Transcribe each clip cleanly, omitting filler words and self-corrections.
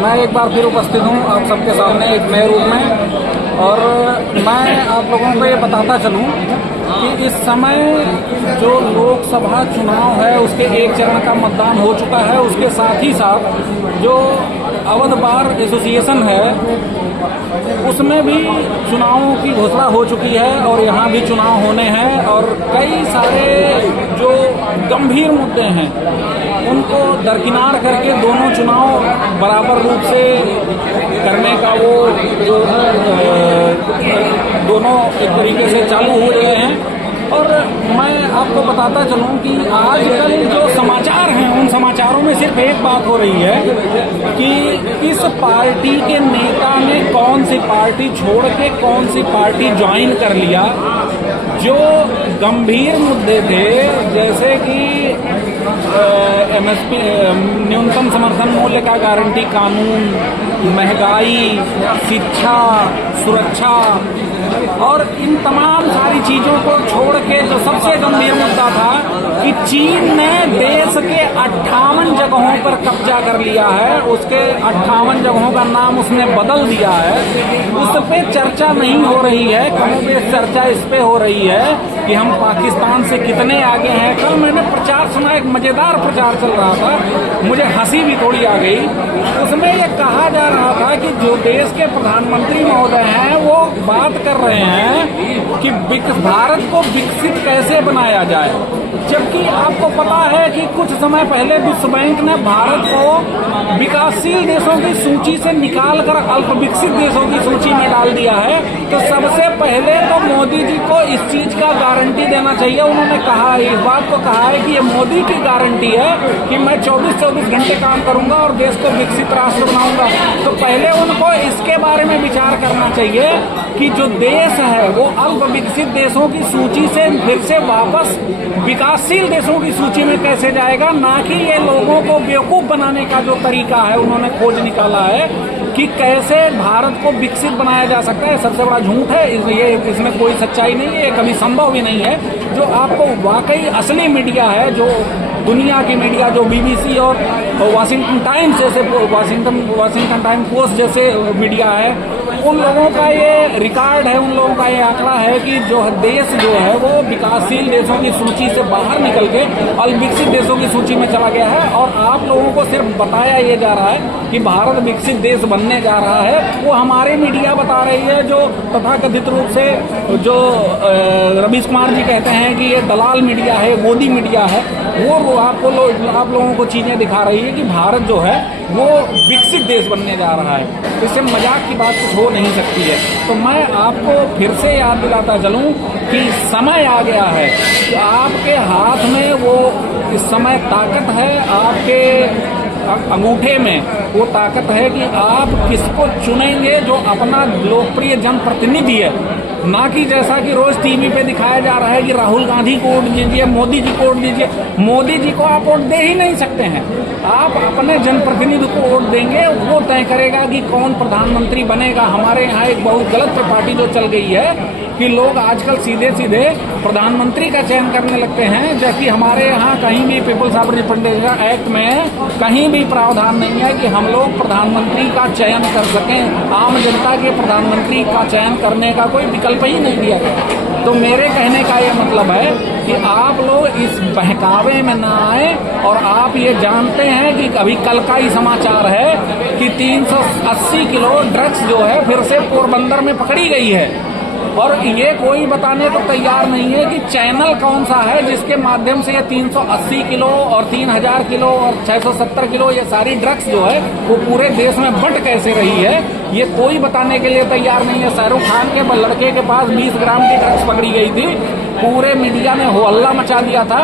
मैं एक बार फिर उपस्थित हूँ आप सबके सामने एक नए रूप में। और मैं आप लोगों को ये बताता चलूँ कि इस समय जो लोकसभा चुनाव है उसके एक चरण का मतदान हो चुका है। उसके साथ ही साथ जो अवध बार एसोसिएशन है उसमें भी चुनावों की घोषणा हो चुकी है और यहाँ भी चुनाव होने हैं। और कई सारे जो गंभीर मुद्दे हैं उनको दरकिनार करके दोनों चुनाव बराबर रूप से करने का वो जो दोनों एक तरीके से चालू हो गए हैं। और मैं आपको बताता चलूं कि आजकल जो समाचार हैं उन समाचारों में सिर्फ एक बात हो रही है कि इस पार्टी के नेता ने कौन सी पार्टी छोड़ के कौन सी पार्टी ज्वाइन कर लिया। जो गंभीर मुद्दे थे जैसे कि एमएसपी न्यूनतम समर्थन मूल्य का गारंटी कानून, महंगाई, शिक्षा, सुरक्षा और इन तमाम सारी चीजों को छोड़ के जो सबसे गंभीर मुद्दा था कि चीन ने देश के 58 जगहों पर कब्जा कर लिया है, उसके 58 जगहों का नाम उसने बदल दिया है, उस पे चर्चा नहीं हो रही है। कमोबेश चर्चा इस पे हो रही है कि हम पाकिस्तान से कितने आगे हैं। कल मैंने प्रचार सुना, एक मजेदार प्रचार चल रहा था, मुझे हंसी भी थोड़ी आ गई। उसमें यह कहा जा रहा था कि जो देश के प्रधानमंत्री महोदय हैं वो बात कर रहे हैं कि भारत को विकसित कैसे बनाया जाए, जबकि आपको पता है कि कुछ समय पहले विश्व बैंक ने भारत को विकासशील देशों की सूची से निकालकर अल्प विकसित देशों की सूची में डाल दिया है। तो सबसे पहले तो मोदी जी को इस चीज का गारंटी देना चाहिए। उन्होंने कहा, इस बात को कहा है कि ये मोदी की गारंटी है कि मैं 24-24 घंटे काम करूंगा और देश को विकसित राष्ट्र बनाऊंगा। तो पहले उनको इसके बारे में विचार करना चाहिए कि जो देश है वो अल्प विकसित देशों की सूची से फिर से वापस विकासशील देशों की सूची में कैसे जाएगा, ना कि ये लोगों को बेवकूफ बनाने का जो तरीका है उन्होंने खोज निकाला है कि कैसे भारत को विकसित बनाया जा सकता है। सबसे बड़ा झूठ है ये, इसमें कोई सच्चाई नहीं है, ये कभी संभव भी नहीं है। जो आपको वाकई असली मीडिया है, जो दुनिया की मीडिया, जो बीबीसी और वाशिंगटन टाइम्स जैसे वाशिंगटन टाइम पोस्ट जैसे मीडिया है, उन लोगों का ये रिकॉर्ड है, उन लोगों का ये आंकड़ा है कि जो देश जो है वो विकासशील देशों की सूची से बाहर निकल के अल्पविकसित देशों की सूची में चला गया है। और आप लोगों को सिर्फ बताया ये जा रहा है कि भारत विकसित देश बनने जा रहा है, वो हमारे मीडिया बता रही है। जो तथाकथित रूप से जो रवीश कुमार जी कहते हैं कि ये दलाल मीडिया है, मोदी मीडिया है, वो आप लोगों को चीजें दिखा रही है कि भारत जो है वो विकसित देश बनने जा रहा है। इससे मजाक की बात कुछ हो नहीं सकती है। तो मैं आपको फिर से याद दिलाता चलूं कि समय आ गया है कि आपके हाथ में वो इस समय ताकत है, आपके अंगूठे में वो ताकत है कि आप किसको चुनेंगे जो अपना लोकप्रिय जनप्रतिनिधि है, ना कि जैसा कि रोज टीवी पे दिखाया जा रहा है कि राहुल गांधी को वोट दीजिए, मोदी जी को वोट दीजिए। मोदी जी को आप वोट दे ही नहीं सकते हैं। आप अपने जनप्रतिनिधि को वोट देंगे, वो तय करेगा कि कौन प्रधानमंत्री बनेगा। हमारे यहाँ एक बहुत गलत पार्टी जो चल गई है कि लोग आजकल सीधे सीधे प्रधानमंत्री का चयन करने लगते हैं, जबकि हमारे यहाँ कहीं भी पीपल्स रिप्रेजेंटेटिव एक्ट में कहीं भी प्रावधान नहीं है कि हम लोग प्रधानमंत्री का चयन कर सकें। आम जनता के प्रधानमंत्री का चयन करने का कोई विकल्प ही नहीं दिया गया। तो मेरे कहने का ये मतलब है कि आप लोग इस बहकावे में ना आए। और आप ये जानते हैं कि अभी कल का ही समाचार है कि 380 किलो ड्रग्स जो है फिर से पोरबंदर में पकड़ी गई है। और ये कोई बताने को तैयार नहीं है कि चैनल कौन सा है जिसके माध्यम से ये 380 किलो और 3000 किलो और 670 किलो ये सारी ड्रग्स जो है वो पूरे देश में बंट कैसे रही है, ये कोई बताने के लिए तैयार नहीं है। शाहरुख खान के लड़के के पास 20 ग्राम की ड्रग्स पकड़ी गई थी, पूरे मीडिया ने हो हल्ला मचा दिया था।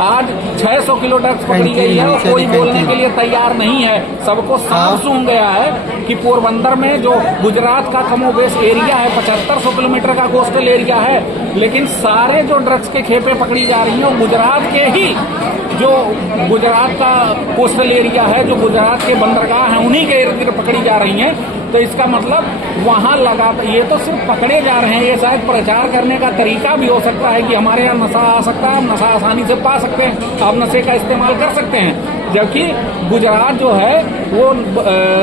आज 600 किलो ड्रग्स पकड़ी गई है और कोई बोलने के लिए तैयार नहीं है। सबको साफ सूंघ गया है कि पोरबंदर में जो गुजरात का कमोबेश एरिया है, 7500 किलोमीटर का कोस्टल एरिया है, लेकिन सारे जो ड्रग्स के खेपे पकड़ी जा रही हैं वो गुजरात के ही जो गुजरात का कोस्टल एरिया है, जो गुजरात के बंदरगाह हैं, उन्हीं के इर्द गिर्द पकड़ी जा रही हैं। तो इसका मतलब वहां लगा, ये तो सिर्फ पकड़े जा रहे हैं। ये शायद प्रचार करने का तरीका भी हो सकता है कि हमारे यहाँ नशा आ सकता है, हम नशा आसानी से पा सकते हैं, आप नशे का इस्तेमाल कर सकते हैं। जबकि गुजरात जो है वो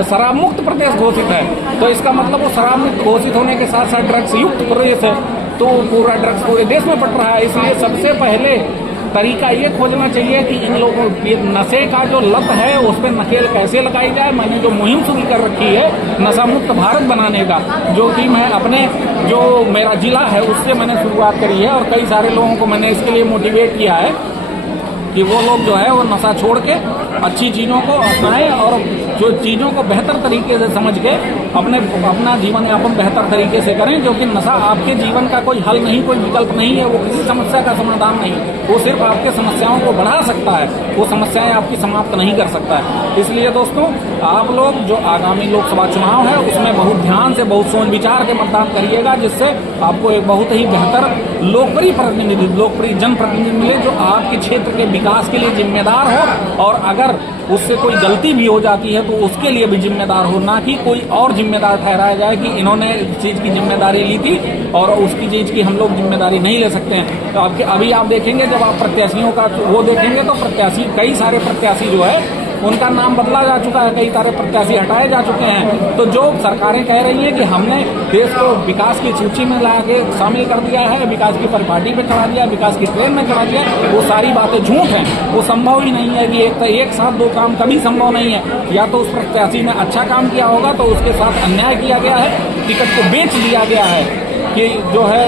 शराब मुक्त प्रदेश घोषित है। तो इसका मतलब वो शराब मुक्त घोषित होने के साथ साथ ड्रग्स युक्त प्रदेश है, तो पूरा ड्रग्स पूरे देश में बट रहा है। इसलिए सबसे पहले तरीका ये खोजना चाहिए कि इन लोगों नशे का जो लत है उस पर नकेल कैसे लगाई जाए। मैंने जो मुहिम शुरू कर रखी है नशा मुक्त भारत बनाने का, जो कि मैं अपने जो मेरा जिला है उससे मैंने शुरुआत करी है, और कई सारे लोगों को मैंने इसके लिए मोटिवेट किया है कि वो लोग जो है वो नशा छोड़ के अच्छी चीज़ों को अपनाएं और जो चीज़ों को बेहतर तरीके से समझ के अपना जीवन यापन बेहतर तरीके से करें। जो कि नशा आपके जीवन का कोई हल नहीं, कोई विकल्प नहीं है, वो किसी समस्या का समाधान नहीं, वो सिर्फ आपके समस्याओं को बढ़ा सकता है, वो समस्याएं आपकी समाप्त नहीं कर सकता है। इसलिए दोस्तों आप लोग जो आगामी लोकसभा चुनाव है उसमें बहुत ध्यान से बहुत सोच विचार के मतदान करिएगा, जिससे आपको एक बहुत ही बेहतर लोकप्रिय प्रतिनिधि, लोकप्रिय जनप्रतिनिधि मिले जो आपके क्षेत्र के विकास के लिए जिम्मेदार हो, और अगर उससे कोई गलती भी हो जाती है तो उसके लिए भी जिम्मेदार हो, ना कि कोई और जिम्मेदार ठहराया जाए कि इन्होंने इस चीज़ की जिम्मेदारी ली थी और उसकी चीज़ की हम लोग जिम्मेदारी नहीं ले सकते हैं। तो अभी आप देखेंगे जब आप प्रत्याशियों का वो देखेंगे तो प्रत्याशी, कई सारे प्रत्याशी जो है उनका नाम बदला जा चुका है, कई सारे प्रत्याशी हटाए जा चुके हैं। तो जो सरकारें कह रही हैं कि हमने देश को विकास की सूची में ला के शामिल कर दिया है, विकास की परिपाटी पे चढ़ा दिया, विकास की ट्रेन में चढ़ा दिया, वो सारी बातें झूठ हैं। वो संभव ही नहीं है कि एक साथ दो काम कभी संभव नहीं है। या तो उस प्रत्याशी ने अच्छा काम किया होगा तो उसके साथ अन्याय किया गया है, टिकट को बेच दिया गया है कि जो है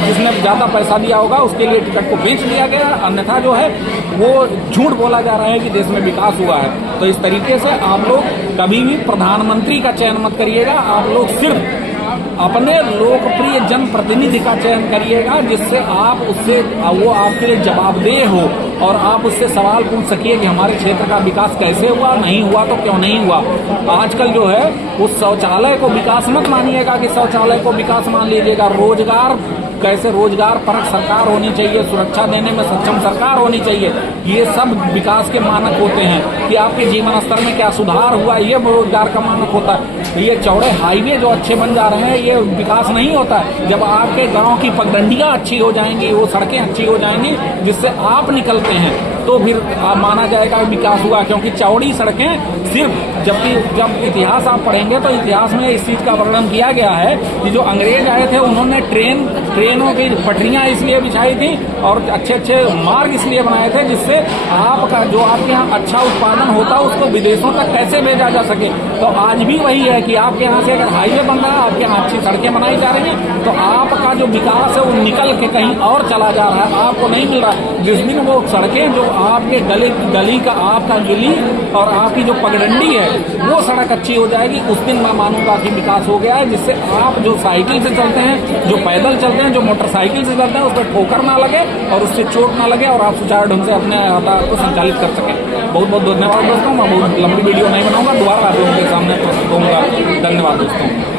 जिसने ज़्यादा पैसा दिया होगा उसके लिए टिकट को बेच दिया गया, अन्यथा जो है वो झूठ बोला जा रहा है कि देश में विकास हुआ है। तो इस तरीके से आप लोग कभी भी प्रधानमंत्री का चयन मत करिएगा, आप लोग सिर्फ अपने लोकप्रिय जनप्रतिनिधि का चयन करिएगा, जिससे आप उससे वो आपके लिए जवाबदेह हो और आप उससे सवाल पूछ सकिए कि हमारे क्षेत्र का विकास कैसे हुआ, नहीं हुआ तो क्यों नहीं हुआ। आजकल जो है उस शौचालय को विकास मत मानिएगा कि शौचालय को विकास मान लीजिएगा। रोजगार कैसे, रोजगार परक सरकार होनी चाहिए, सुरक्षा देने में सक्षम सरकार होनी चाहिए, ये सब विकास के मानक होते हैं। कि आपके जीवन स्तर में क्या सुधार हुआ, ये रोजगार का मानक होता है। ये चौड़े हाईवे जो अच्छे बन जा रहे हैं ये विकास नहीं होता है। जब आपके गांव की पगडंडियां अच्छी हो जाएंगी, वो सड़कें अच्छी हो जाएंगी जिससे आप निकलते हैं, तो फिर माना जाएगा विकास हुआ। क्योंकि चौड़ी सड़कें सिर्फ जब इतिहास आप पढ़ेंगे तो इतिहास में इस चीज़ का वर्णन किया गया है कि जो अंग्रेज आए थे उन्होंने ट्रेनों की पटरियां इसलिए बिछाई थी और अच्छे अच्छे मार्ग इसलिए बनाए थे जिससे आपका जो आपके यहाँ अच्छा उत्पादन होता है उसको विदेशों तक कैसे भेजा जा सके। तो आज भी वही है कि आपके यहाँ से अगर हाईवे बन रहा है, आपके यहाँ अच्छी सड़कें बनाई जा रही हैं, तो आपका जो विकास है वो निकल के कहीं और चला जा रहा है, आपको नहीं मिल रहा। जिस दिन वो सड़कें जो आपके गली का आपका गली और आपकी जो पगडंडी है वो सड़क अच्छी हो जाएगी, उस दिन मैं मानूंगा कि विकास हो गया है। जिससे आप जो साइकिल से चलते हैं, जो पैदल चलते हैं, जो मोटरसाइकिल से चलते हैं, उस पर ठोकर ना लगे और उससे चोट ना लगे और आप सुचारू ढंग से अपने यातायात को संचालित कर सकें। बहुत बहुत धन्यवाद दोस्तों। मैं बहुत लंबी वीडियो नहीं बनाऊंगा, दोबारा आप लोगों के सामने प्रस्तुत होऊंगा। धन्यवाद दोस्तों।